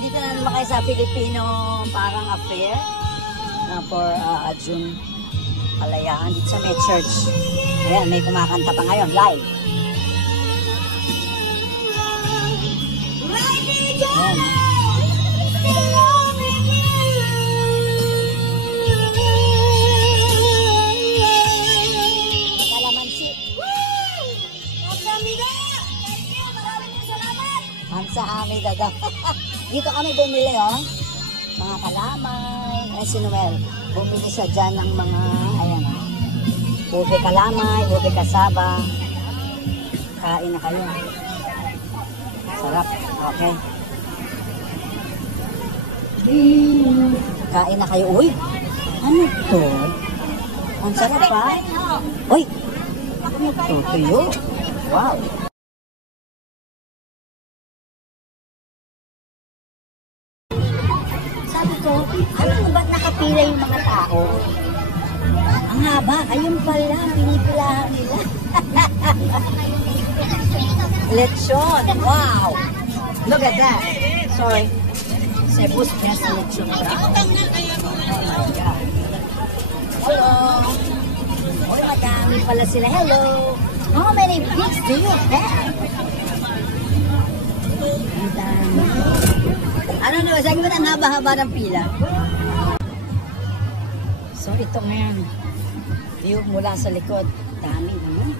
nandito na naman kayo sa Filipino parang affair for June Kalayaan dito sa may church. Ayan, may kumakanta pa ngayon, live. Ayan. Kalamansi. Hamsa Hamida daw. Dito kami bumili, oh. Mga kalamay. Ay, si Noel. Bumili siya dyan ng mga, ayan, ube kalamay, ube kasaba. Kain na kayo. Sarap. Okay. Kain na kayo. Uy! Ano to? Ang sarap, ha? Uy! Ano to? Tuyo? Wow! Sabi ko, ano ba't nakapila yung mga tao? Ang haba, ayun pala, pinipilahan nila. Lechon, wow! Look at that. Sorry. Cebu's best lechon. Oh my God. Hello. Uy, madami pala sila. Hello. How many pigs do you have? Ang dami. Ano na, sabi mo na ang haba-haba ng pila. So ito ngayon, view mula sa likod. Dami naman.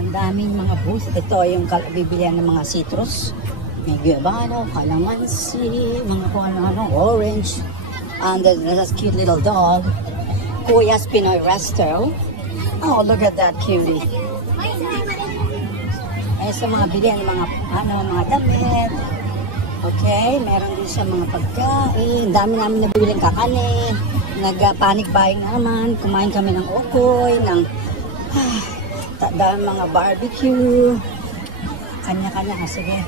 Ang daming mga booth. Ito yung bibilihan ng mga citrus. May guavano, calamansi, mga kung ano, orange. And there's a cute little dog. Kuya's Pinoy Resto. Oh, look at that cutie. Eh, sa mga bilihan ng mga, mga damit. Okay, meron din siya mga pagkain. Dami namin nabibiling kakanin. Nag-panic buying naman. Kumain kami ng okoy, ng mga barbecue. Kanya-kanya. Sige.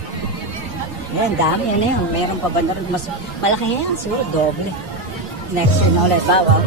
Yan, dami yan na yun. Meron pa ba na rin? Mas malaki yan. Siguro, doble. Next year na ulit. Bawal.